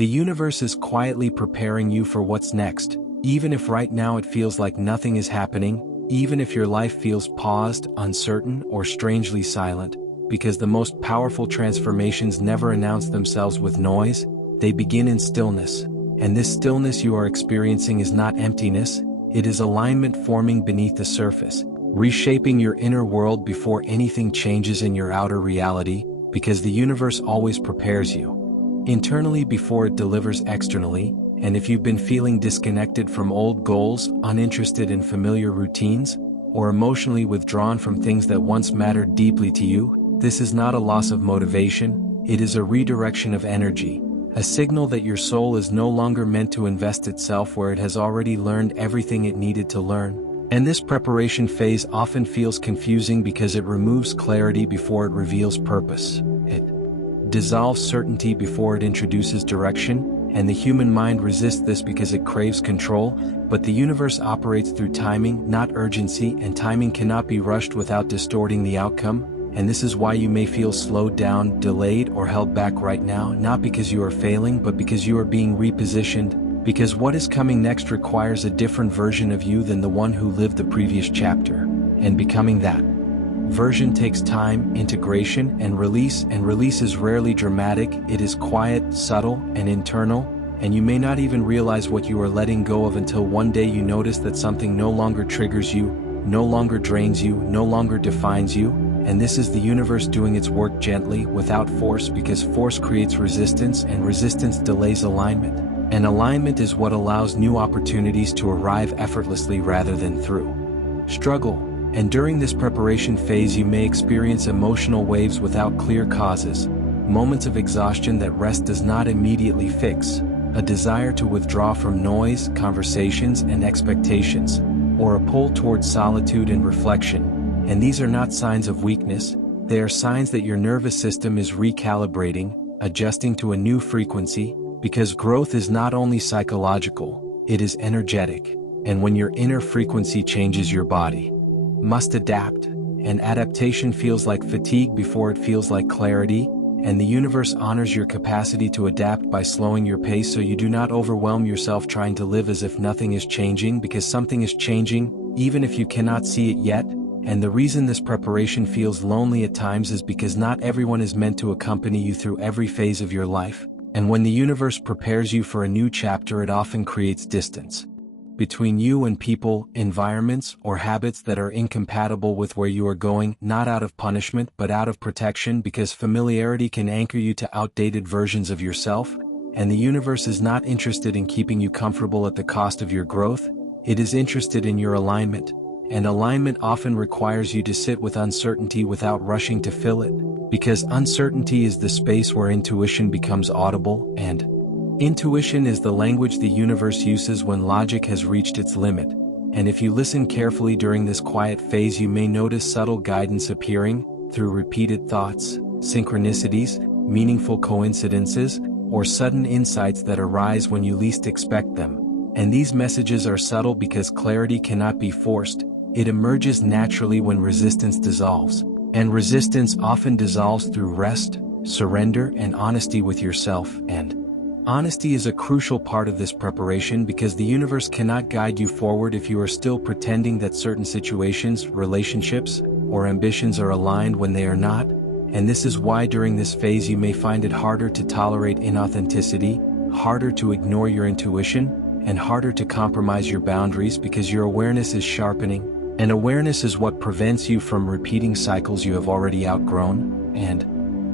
The universe is quietly preparing you for what's next, even if right now it feels like nothing is happening, even if your life feels paused, uncertain, or strangely silent, because the most powerful transformations never announce themselves with noise, they begin in stillness. And this stillness you are experiencing is not emptiness, it is alignment forming beneath the surface, reshaping your inner world before anything changes in your outer reality, because the universe always prepares you internally before it delivers externally. And if you've been feeling disconnected from old goals, uninterested in familiar routines, or emotionally withdrawn from things that once mattered deeply to you, this is not a loss of motivation, it is a redirection of energy, a signal that your soul is no longer meant to invest itself where it has already learned everything it needed to learn. And this preparation phase often feels confusing because it removes clarity before it reveals purpose. It dissolves certainty before it introduces direction. And the human mind resists this because it craves control, but the universe operates through timing, not urgency, and timing cannot be rushed without distorting the outcome. And this is why you may feel slowed down, delayed, or held back right now, not because you are failing, but because you are being repositioned, because what is coming next requires a different version of you than the one who lived the previous chapter. And becoming that version takes time, integration, and release is rarely dramatic, it is quiet, subtle, and internal, and you may not even realize what you are letting go of until one day you notice that something no longer triggers you, no longer drains you, no longer defines you, and this is the universe doing its work gently, without force, because force creates resistance, and resistance delays alignment. And alignment is what allows new opportunities to arrive effortlessly rather than through struggle. And during this preparation phase you may experience emotional waves without clear causes, moments of exhaustion that rest does not immediately fix, a desire to withdraw from noise, conversations, and expectations, or a pull towards solitude and reflection. And these are not signs of weakness, they are signs that your nervous system is recalibrating, adjusting to a new frequency, because growth is not only psychological, it is energetic, and when your inner frequency changes, your body must adapt, and adaptation feels like fatigue before it feels like clarity, and the universe honors your capacity to adapt by slowing your pace so you do not overwhelm yourself trying to live as if nothing is changing, because something is changing, even if you cannot see it yet. And the reason this preparation feels lonely at times is because not everyone is meant to accompany you through every phase of your life, and when the universe prepares you for a new chapter, it often creates distance between you and people, environments, or habits that are incompatible with where you are going, not out of punishment but out of protection, because familiarity can anchor you to outdated versions of yourself, and the universe is not interested in keeping you comfortable at the cost of your growth, it is interested in your alignment, and alignment often requires you to sit with uncertainty without rushing to fill it, because uncertainty is the space where intuition becomes audible, and intuition is the language the universe uses when logic has reached its limit. And if you listen carefully during this quiet phase, you may notice subtle guidance appearing through repeated thoughts, synchronicities, meaningful coincidences, or sudden insights that arise when you least expect them. And these messages are subtle because clarity cannot be forced, it emerges naturally when resistance dissolves. And resistance often dissolves through rest, surrender, and honesty with yourself, and honesty is a crucial part of this preparation because the universe cannot guide you forward if you are still pretending that certain situations, relationships, or ambitions are aligned when they are not, and this is why during this phase you may find it harder to tolerate inauthenticity, harder to ignore your intuition, and harder to compromise your boundaries because your awareness is sharpening, and awareness is what prevents you from repeating cycles you have already outgrown, and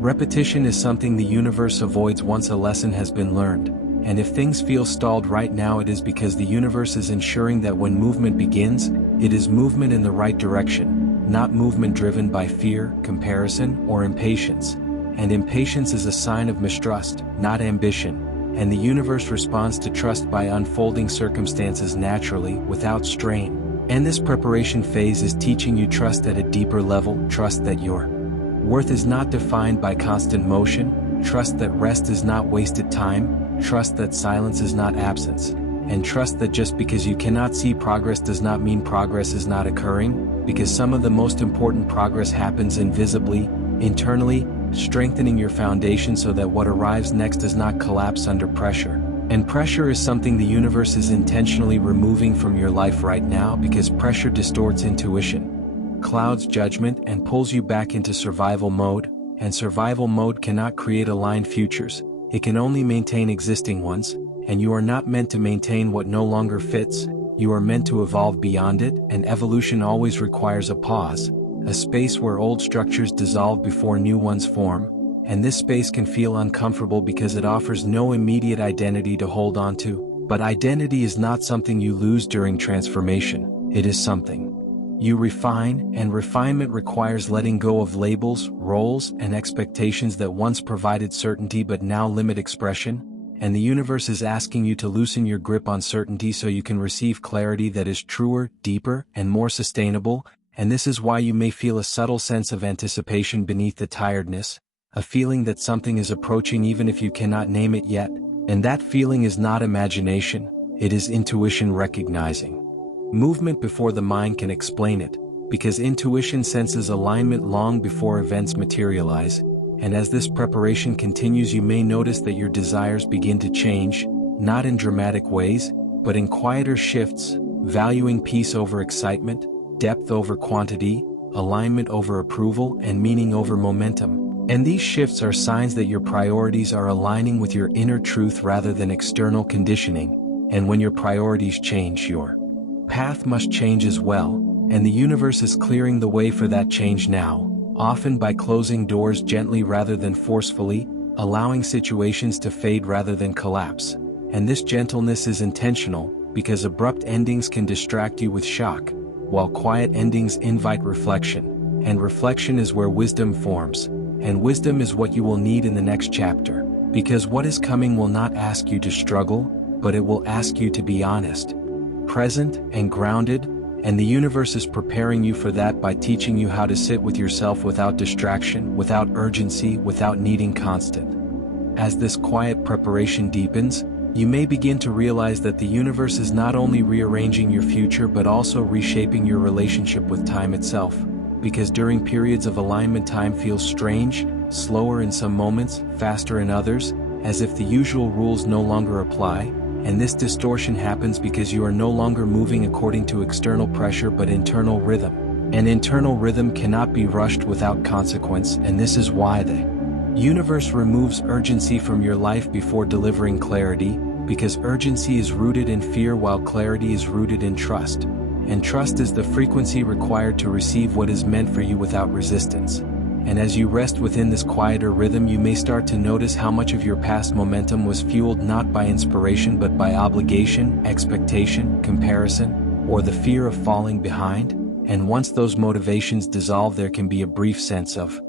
repetition is something the universe avoids once a lesson has been learned, and if things feel stalled right now, it is because the universe is ensuring that when movement begins, it is movement in the right direction, not movement driven by fear, comparison, or impatience. And impatience is a sign of mistrust, not ambition, and the universe responds to trust by unfolding circumstances naturally, without strain. And this preparation phase is teaching you trust at a deeper level, trust that your worth is not defined by constant motion, trust that rest is not wasted time, trust that silence is not absence, and trust that just because you cannot see progress does not mean progress is not occurring, because some of the most important progress happens invisibly, internally, strengthening your foundation so that what arrives next does not collapse under pressure. And pressure is something the universe is intentionally removing from your life right now because pressure distorts intuition, clouds judgment, and pulls you back into survival mode, and survival mode cannot create aligned futures, it can only maintain existing ones, and you are not meant to maintain what no longer fits, you are meant to evolve beyond it, and evolution always requires a pause, a space where old structures dissolve before new ones form. And this space can feel uncomfortable because it offers no immediate identity to hold on to, but identity is not something you lose during transformation, it is something you refine, and refinement requires letting go of labels, roles, and expectations that once provided certainty but now limit expression, and the universe is asking you to loosen your grip on certainty so you can receive clarity that is truer, deeper, and more sustainable, and this is why you may feel a subtle sense of anticipation beneath the tiredness, a feeling that something is approaching even if you cannot name it yet, and that feeling is not imagination, it is intuition recognizing movement before the mind can explain it, because intuition senses alignment long before events materialize, and as this preparation continues you may notice that your desires begin to change, not in dramatic ways, but in quieter shifts, valuing peace over excitement, depth over quantity, alignment over approval, and meaning over momentum. And these shifts are signs that your priorities are aligning with your inner truth rather than external conditioning, and when your priorities change, your path must change as well, and the universe is clearing the way for that change now, often by closing doors gently rather than forcefully, allowing situations to fade rather than collapse. And this gentleness is intentional, because abrupt endings can distract you with shock, while quiet endings invite reflection, and reflection is where wisdom forms. And wisdom is what you will need in the next chapter, because what is coming will not ask you to struggle, but it will ask you to be honest, present, and grounded, and the universe is preparing you for that by teaching you how to sit with yourself without distraction, without urgency, without needing constant. As this quiet preparation deepens, you may begin to realize that the universe is not only rearranging your future but also reshaping your relationship with time itself. Because during periods of alignment time feels strange, slower in some moments, faster in others, as if the usual rules no longer apply, and this distortion happens because you are no longer moving according to external pressure but internal rhythm. And internal rhythm cannot be rushed without consequence, and this is why the universe removes urgency from your life before delivering clarity, because urgency is rooted in fear while clarity is rooted in trust. And trust is the frequency required to receive what is meant for you without resistance. And as you rest within this quieter rhythm you may start to notice how much of your past momentum was fueled not by inspiration but by obligation, expectation, comparison, or the fear of falling behind. And once those motivations dissolve there can be a brief sense of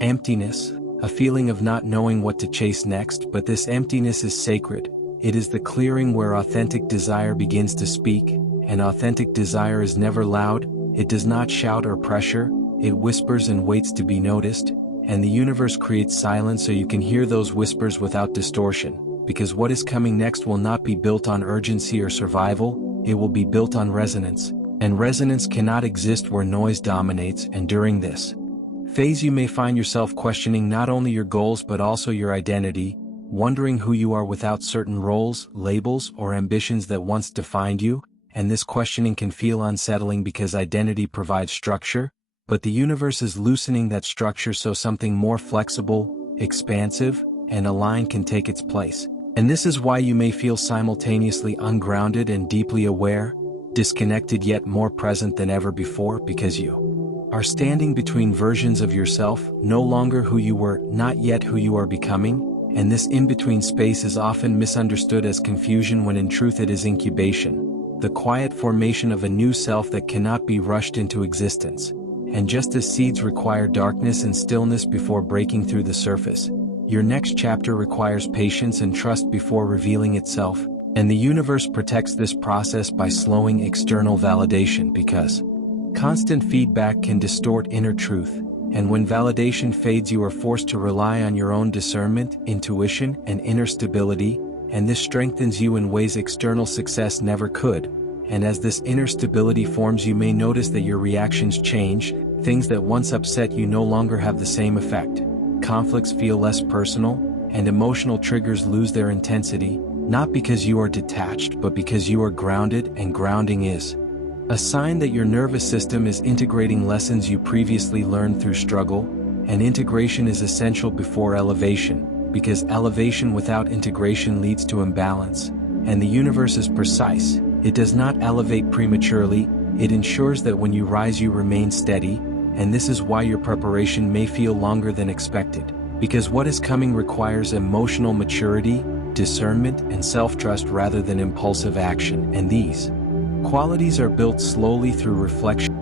emptiness, a feeling of not knowing what to chase next, but this emptiness is sacred. It is the clearing where authentic desire begins to speak. And authentic desire is never loud, it does not shout or pressure, it whispers and waits to be noticed, and the universe creates silence so you can hear those whispers without distortion, because what is coming next will not be built on urgency or survival, it will be built on resonance, and resonance cannot exist where noise dominates. And during this phase you may find yourself questioning not only your goals but also your identity, wondering who you are without certain roles, labels, or ambitions that once defined you. And this questioning can feel unsettling because identity provides structure, but the universe is loosening that structure so something more flexible, expansive, and aligned can take its place. And this is why you may feel simultaneously ungrounded and deeply aware, disconnected yet more present than ever before, because you are standing between versions of yourself, no longer who you were, not yet who you are becoming, and this in-between space is often misunderstood as confusion when in truth it is incubation. The quiet formation of a new self that cannot be rushed into existence. And just as seeds require darkness and stillness before breaking through the surface, your next chapter requires patience and trust before revealing itself, and the universe protects this process by slowing external validation because constant feedback can distort inner truth, and when validation fades you are forced to rely on your own discernment, intuition, and inner stability, and this strengthens you in ways external success never could. And as this inner stability forms you may notice that your reactions change, things that once upset you no longer have the same effect. conflicts feel less personal, and emotional triggers lose their intensity, not because you are detached but because you are grounded, and grounding is a sign that your nervous system is integrating lessons you previously learned through struggle, and integration is essential before elevation, because elevation without integration leads to imbalance, and the universe is precise. It does not elevate prematurely, it ensures that when you rise you remain steady, and this is why your preparation may feel longer than expected, because what is coming requires emotional maturity, discernment, and self-trust rather than impulsive action, and these qualities are built slowly through reflection.